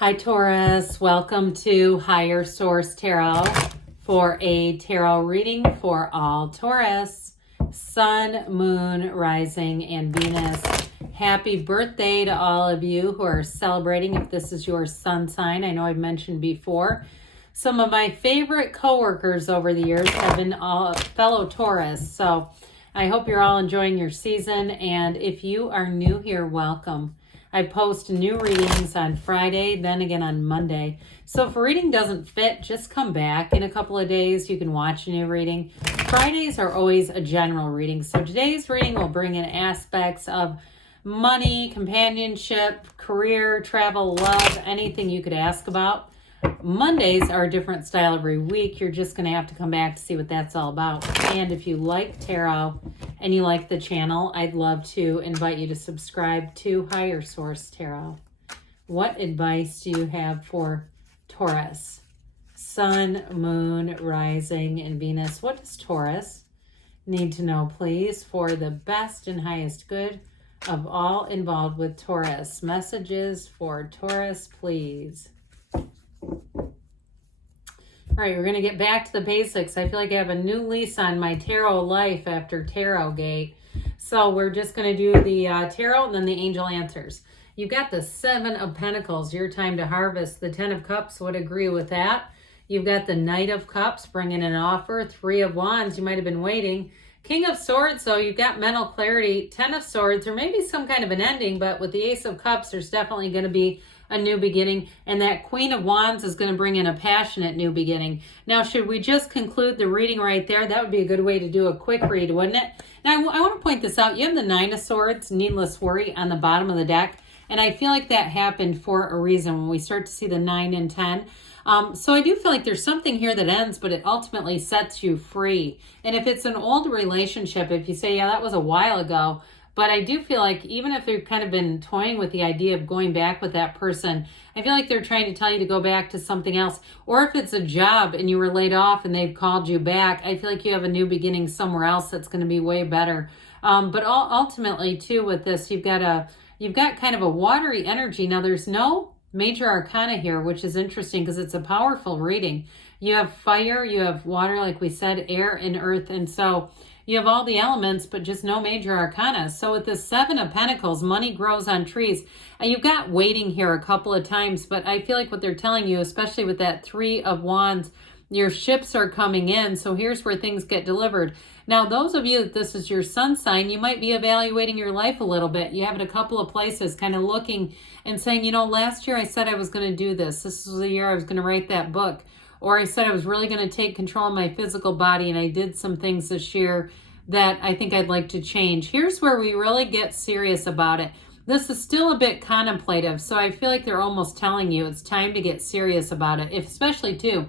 Hi Taurus, welcome to Higher Source Tarot for a tarot reading for all Taurus, Sun, Moon, Rising, and Venus. Happy birthday to all of you who are celebrating if this is your sun sign. I know I've mentioned before. Some of my favorite coworkers over the years have been all fellow Taurus, so I hope you're all enjoying your season, and if you are new here, welcome. I post new readings on Friday, then again on Monday. So if a reading doesn't fit, just come back in a couple of days. You can watch a new reading. Fridays are always a general reading. So today's reading will bring in aspects of money, companionship, career, travel, love, anything you could ask about. Mondays are a different style every week. You're just going to have to come back to see what that's all about. And if you like tarot and you like the channel, I'd love to invite you to subscribe to Higher Source Tarot. What advice do you have for Taurus? Sun, Moon, Rising, and Venus. What does Taurus need to know, please, for the best and highest good of all involved with Taurus? Messages for Taurus, please. All right, we're going to get back to the basics. I feel like I have a new lease on my tarot life after Tarot Gate. So we're just going to do the tarot and then the angel answers. You've got the Seven of Pentacles, your time to harvest. The Ten of Cups would agree with that. You've got the Knight of Cups bringing an offer. Three of Wands, you might have been waiting. King of Swords, so you've got mental clarity. Ten of Swords, or maybe some kind of an ending, but with the Ace of Cups, there's definitely going to be a new beginning, and that Queen of Wands is going to bring in a passionate new beginning. Now, should we just conclude the reading right there? That would be a good way to do a quick read, wouldn't it? Now, I want to point this out. You have the Nine of Swords, needless worry, on the bottom of the deck, and I feel like that happened for a reason when we start to see the 9 and 10. So I do feel like there's something here that ends, but it ultimately sets you free. And if it's an old relationship, if you say, yeah, that was a while ago, but I do feel like even if they've kind of been toying with the idea of going back with that person, I feel like they're trying to tell you to go back to something else. Or if it's a job and you were laid off and they've called you back, I feel like you have a new beginning somewhere else that's going to be way better. But ultimately, too, with this, you've got kind of a watery energy. Now, there's no major arcana here, which is interesting because it's a powerful reading. You have fire, you have water, like we said, air and earth, and so you have all the elements, but just no major arcana. So with the Seven of Pentacles, money grows on trees. And you've got waiting here a couple of times, but I feel like what they're telling you, especially with that Three of Wands, your ships are coming in. So here's where things get delivered. Now, those of you that this is your sun sign, you might be evaluating your life a little bit. You have it a couple of places, kind of looking and saying, you know, last year I said I was going to do this. This was the year I was going to write that book. Or I said I was really going to take control of my physical body, and I did some things this year that I think I'd like to change. Here's where we really get serious about it. This is still a bit contemplative, so I feel like they're almost telling you it's time to get serious about it, especially too,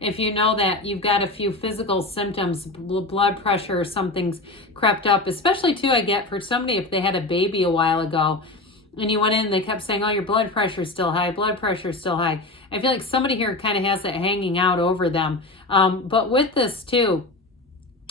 if you know that you've got a few physical symptoms, blood pressure or something's crept up, especially too, I get for somebody if they had a baby a while ago, and you went in and they kept saying, oh, your blood pressure is still high, blood pressure is still high. I feel like somebody here kind of has that hanging out over them. But with this too,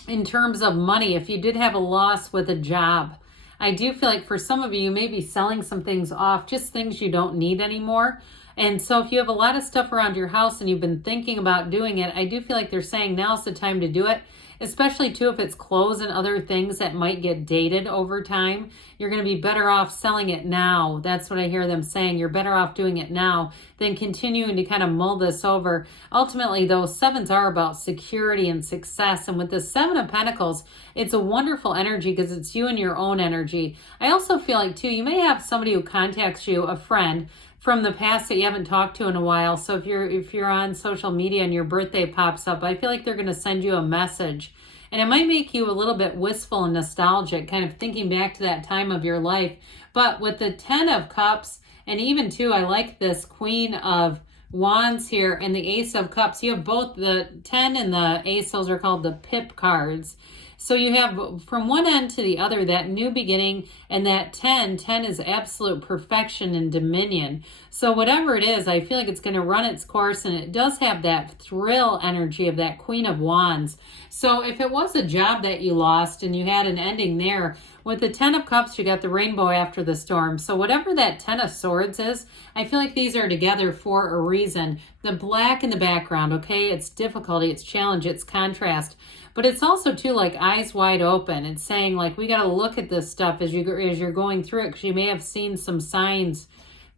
in terms of money, if you did have a loss with a job, I do feel like for some of you, you may be selling some things off, just things you don't need anymore. And so if you have a lot of stuff around your house and you've been thinking about doing it, I do feel like they're saying now's the time to do it. Especially too if it's clothes and other things that might get dated over time. You're going to be better off selling it now. That's what I hear them saying. You're better off doing it now than continuing to kind of mull this over. Ultimately, those sevens are about security and success. And with the Seven of Pentacles, it's a wonderful energy because it's you and your own energy. I also feel like too, you may have somebody who contacts you, a friend, from the past that you haven't talked to in a while. So if you're on social media and your birthday pops up, I feel like they're going to send you a message. And it might make you a little bit wistful and nostalgic, kind of thinking back to that time of your life. But with the Ten of Cups, and even too, I like this Queen of Wands here and the Ace of Cups. You have both the 10 and the Ace, those are called the pip cards. So you have from one end to the other that new beginning, and that 10 is absolute perfection and dominion. So whatever it is, I feel like it's going to run its course, and it does have that thrill energy of that Queen of Wands. So if it was a job that you lost and you had an ending there, With the Ten of Cups, you got the rainbow after the storm. So whatever that Ten of Swords is, I feel like these are together for a reason. The black in the background, okay? It's difficulty, it's challenge, it's contrast. But it's also, too, like eyes wide open. It's saying, like, we got to look at this stuff as you're going through it, because you may have seen some signs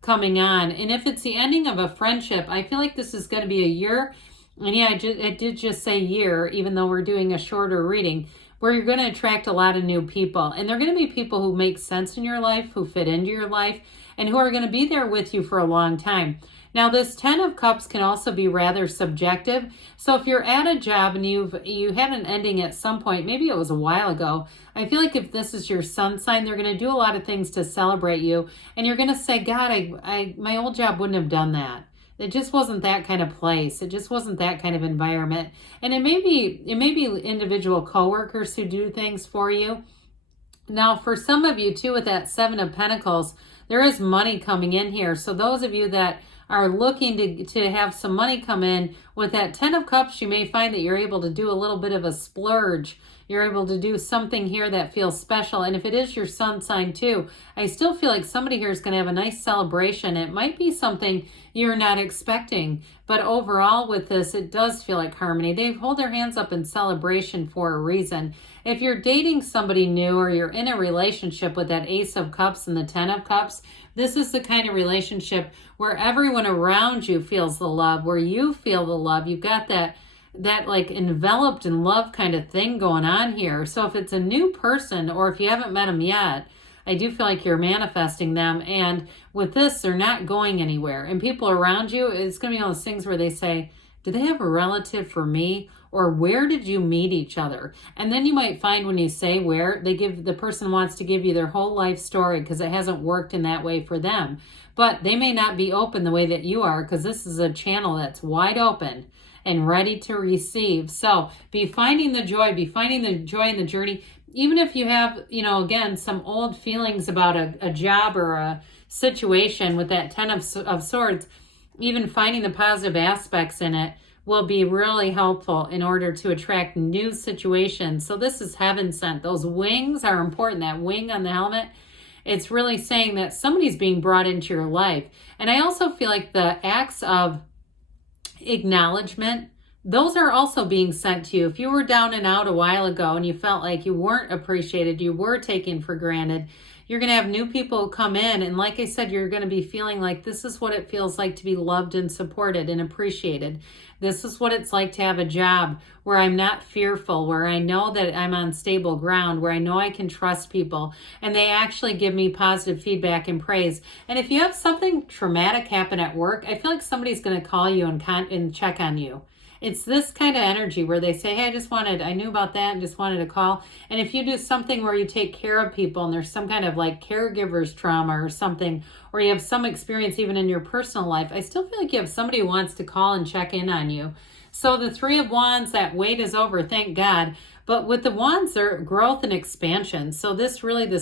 coming on. And if it's the ending of a friendship, I feel like this is going to be a year. And yeah, it did just say year, even though we're doing a shorter reading, where you're going to attract a lot of new people. And they're going to be people who make sense in your life, who fit into your life, and who are going to be there with you for a long time. Now, this Ten of Cups can also be rather subjective. So if you're at a job and you had an ending at some point, maybe it was a while ago, I feel like if this is your sun sign, they're going to do a lot of things to celebrate you. And you're going to say, God, my old job wouldn't have done that. It just wasn't that kind of place. It just wasn't that kind of environment. And it may be individual coworkers who do things for you. Now, for some of you too, with that Seven of Pentacles, there is money coming in here. So those of you that are looking to have some money come in, with that Ten of Cups, you may find that you're able to do a little bit of a splurge. You're able to do something here that feels special. And if it is your sun sign too, I still feel like somebody here is going to have a nice celebration. It might be something you're not expecting, but overall with this, it does feel like harmony. They hold their hands up in celebration for a reason. If you're dating somebody new, or you're in a relationship with that Ace of Cups and the Ten of Cups, this is the kind of relationship where everyone around you feels the love, where you feel the love. You've got that like enveloped in love kind of thing going on here. So if it's a new person, or if you haven't met them yet, I do feel like you're manifesting them. And with this, they're not going anywhere. And people around you, it's going to be one of those things where they say, do they have a relative for me? Or where did you meet each other? And then you might find when you say where, the person wants to give you their whole life story because it hasn't worked in that way for them. But they may not be open the way that you are, because this is a channel that's wide open and ready to receive. So be finding the joy in the journey. Even if you have, again, some old feelings about a job or a situation with that Ten of Swords, even finding the positive aspects in it will be really helpful in order to attract new situations. So this is heaven sent. Those wings are important. That wing on the helmet, it's really saying that somebody's being brought into your life. And I also feel like the acts of acknowledgement, those are also being sent to you. If you were down and out a while ago and you felt like you weren't appreciated, you were taken for granted, you're going to have new people come in. And like I said, you're going to be feeling like this is what it feels like to be loved and supported and appreciated. This is what it's like to have a job where I'm not fearful, where I know that I'm on stable ground, where I know I can trust people, and they actually give me positive feedback and praise. And if you have something traumatic happen at work, I feel like somebody's going to call you and check on you. It's this kind of energy where they say, hey, I knew about that and just wanted to call. And if you do something where you take care of people and there's some kind of like caregiver's trauma or something, or you have some experience even in your personal life, I still feel like you have somebody who wants to call and check in on you. So the Three of Wands, that wait is over, thank God. But with the Wands, they're growth and expansion. So this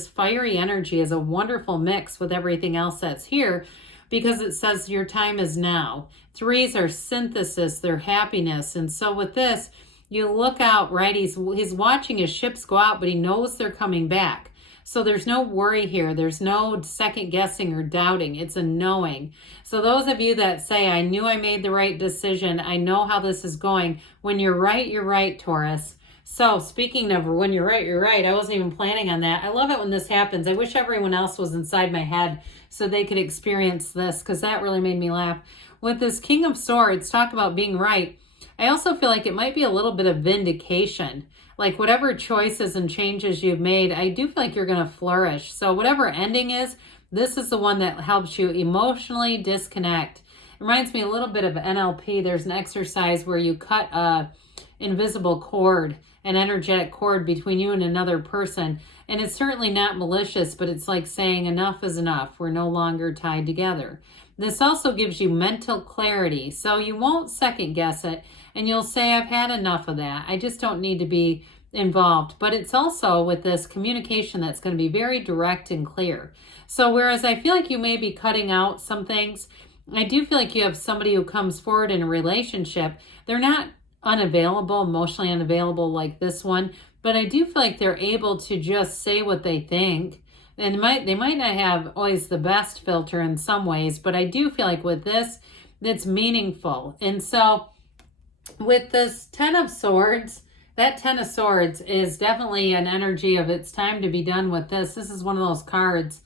fiery energy is a wonderful mix with everything else that's here, because it says your time is now. Threes are synthesis, they're happiness. And so with this, you look out, right? He's watching his ships go out, but he knows they're coming back. So there's no worry here. There's no second guessing or doubting. It's a knowing. So those of you that say, I knew I made the right decision, I know how this is going. When you're right, Taurus. So speaking of when you're right. I wasn't even planning on that. I love it when this happens. I wish everyone else was inside my head so they could experience this, because that really made me laugh. With this King of Swords, talk about being right. I also feel like it might be a little bit of vindication. Like whatever choices and changes you've made, I do feel like you're going to flourish. So whatever ending is, this is the one that helps you emotionally disconnect. It reminds me a little bit of NLP. There's an exercise where you cut a invisible cord, an energetic cord between you and another person. And it's certainly not malicious, but it's like saying enough is enough. We're no longer tied together. This also gives you mental clarity. So you won't second guess it. And you'll say, I've had enough of that. I just don't need to be involved. But it's also with this communication that's going to be very direct and clear. So whereas I feel like you may be cutting out some things, I do feel like you have somebody who comes forward in a relationship. They're not unavailable, emotionally unavailable like this one, but I do feel like they're able to just say what they think. And they might not have always the best filter in some ways, but I do feel like with this, it's meaningful. And so with this Ten of Swords, that Ten of Swords is definitely an energy of it's time to be done with this. This is one of those cards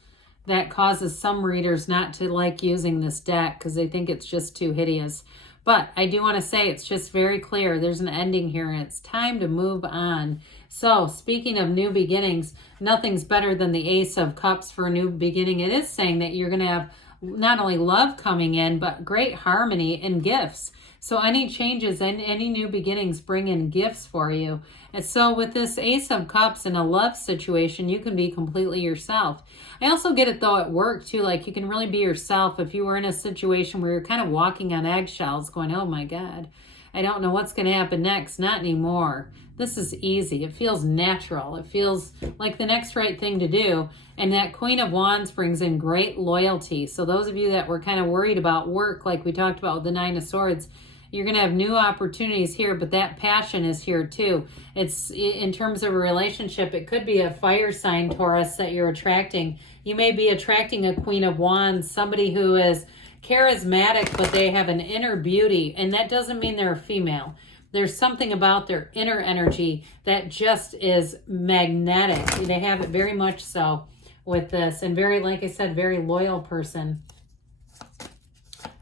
that causes some readers not to like using this deck because they think it's just too hideous. But I do want to say it's just very clear. There's an ending here, and it's time to move on. So speaking of new beginnings, nothing's better than the Ace of Cups for a new beginning. It is saying that you're going to have not only love coming in, but great harmony and gifts. So any changes and any new beginnings bring in gifts for you. And so with this Ace of Cups in a love situation, you can be completely yourself. I also get it though at work too, like you can really be yourself if you were in a situation where you're kind of walking on eggshells going, oh my God, I don't know what's going to happen next. Not anymore. This is easy. It feels natural. It feels like the next right thing to do. And that Queen of Wands brings in great loyalty. So those of you that were kind of worried about work, like we talked about with the Nine of Swords, you're going to have new opportunities here, but that passion is here too. It's in terms of a relationship, it could be a fire sign, Taurus, that you're attracting. You may be attracting a Queen of Wands, somebody who is charismatic, but they have an inner beauty. And that doesn't mean they're a female. There's something about their inner energy that just is magnetic. They have it very much so with this. And very, like I said, very loyal person.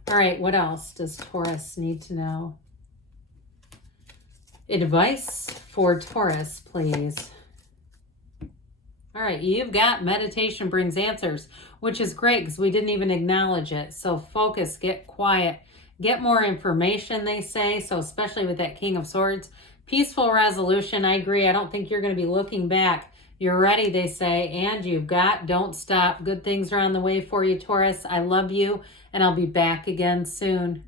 All right, what else does Taurus need to know? Advice for Taurus, please. All right, you've got meditation brings answers, which is great because we didn't even acknowledge it. So focus, get quiet, get more information, they say. So especially with that King of Swords. Peaceful resolution, I agree. I don't think you're going to be looking back. You're ready, they say, and you've got, don't stop. Good things are on the way for you, Taurus. I love you, and I'll be back again soon.